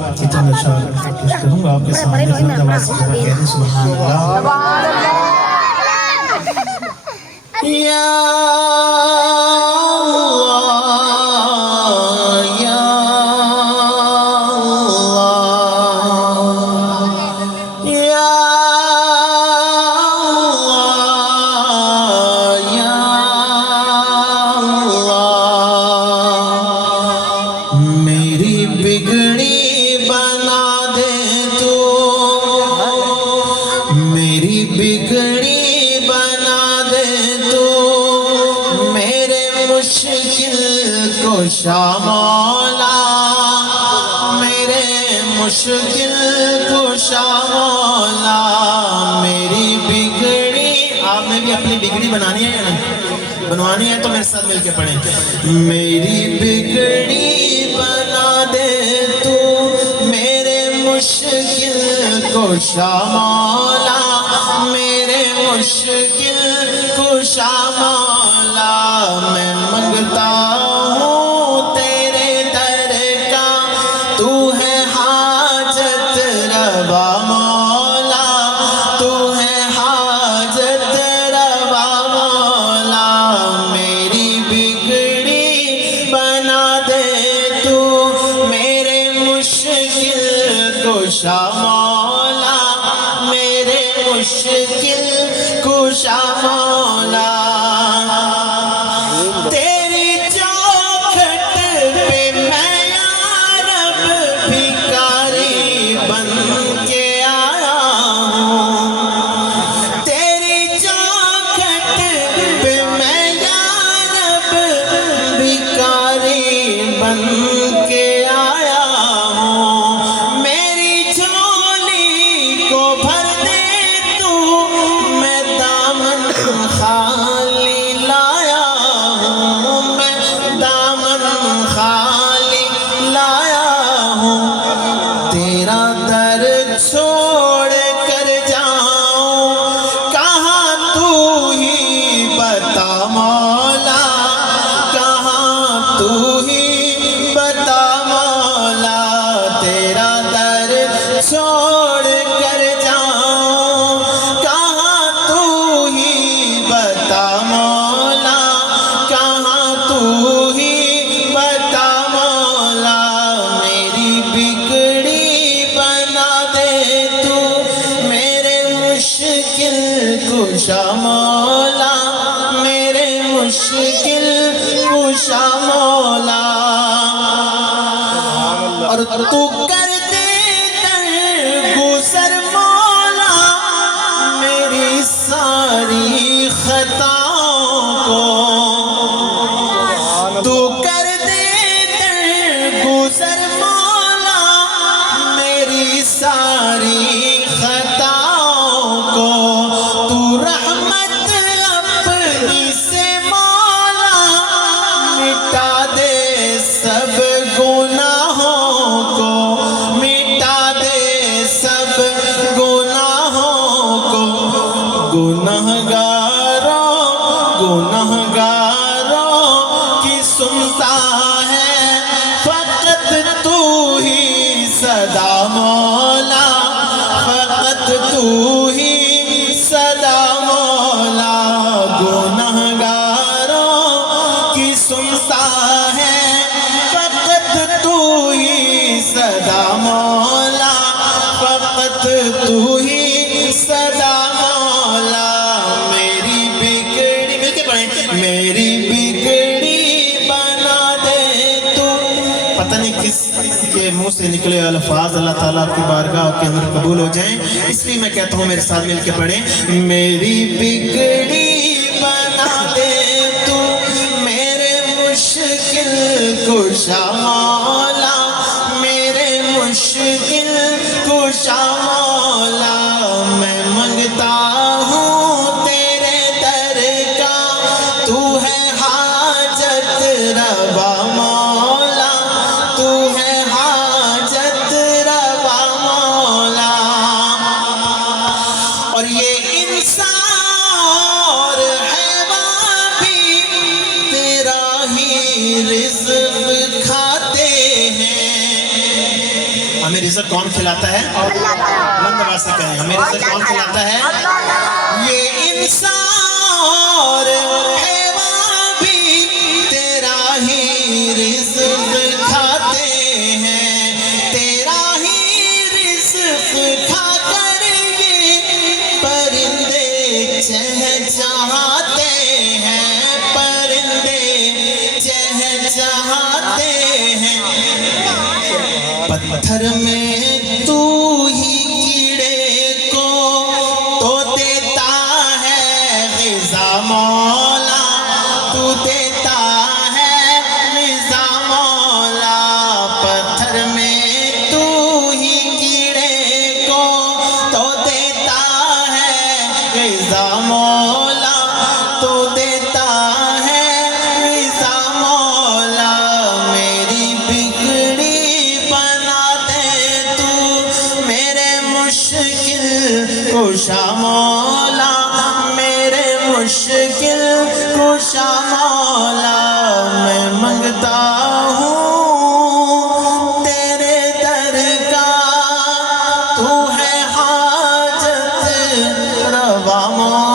یہ چند اشعار پیش کروں گا آپ کے سامنے زندہ واسی ذرا کہہ دیں سبحان اللہ یا مولا میرے مشکل کشا مولا میری بگڑی آپ نے بھی اپنی بگڑی بنانی ہے یا نہیں بنوانی ہے تو میرے ساتھ مل کے پڑھیں میری بگڑی بنا دے تو میرے مشکل کشا مولا میرے مشکل کشا مولا میں منگتا مولا میرے مشکل کشا مولا تیری چوکھٹ پہ میں یا رب بھکاری بن کے آیا ہوں تیری چوکھٹ پہ میں یا رب بھکاری بن کے آیا کشا مولا میرے مشکل کشا مولا اور تو کر دے در گزر مولا میری ساری خطاؤں کو تو کر دے در گزر مولا میری ساری خطاؤں کو گناہگاروں کی سنتا ہے فقط تو ہی صدا مولا فقط تو ہی صدا مولا گناہگاروں کی سنتا ہے فقط تو ہی صدا مولا فقط تو ہی صدا مولا میری بگڑی بنا دے تو پتہ نہیں کس کے منہ سے نکلے الفاظ اللہ تعالیٰ کی بارگاہ کے اندر قبول ہو جائیں اس لیے میں کہتا ہوں میرے ساتھ مل کے پڑھیں میری بگڑی بنا دے تو میرے مشکل کشا مولا میرے مشکل کشا مولا میں منگتا ہوں تیرے در کا تو ہے حاجت روا مولا تو ہے حاجت روا مولا اور یہ انسان اور حیوان بھی تیرا ہی رزق کھاتے ہیں ہمیں رزق کون کھلاتا ہے؟ بلند آواز سے کہیں ہمیں رزق کون کھلاتا ہے؟ یہ انسان اور حیوان بھی تیرا ہی رزق کھاتے ہیں، تیرا ہی رزق کھا کر یہ پرندے چہچہاتے ہیں، پرندے چہچہاتے ہیں۔ پتھر میں تو ہی کیڑے کو تو دیتا ہے غذا مولا، تو دیتا ہے غذا مولا۔ پتھر میں تو ہی کیڑے کو تو دیتا ہے غذا مولا، تو دیتا ہے غذا مولا۔ میری بگڑی بنا دے تو میرے مشکل کشا مولا، میرے مشکل کشا مولا۔ میں منگتا ہوں تیرے در کا، تو ہے حاجت روا مولا۔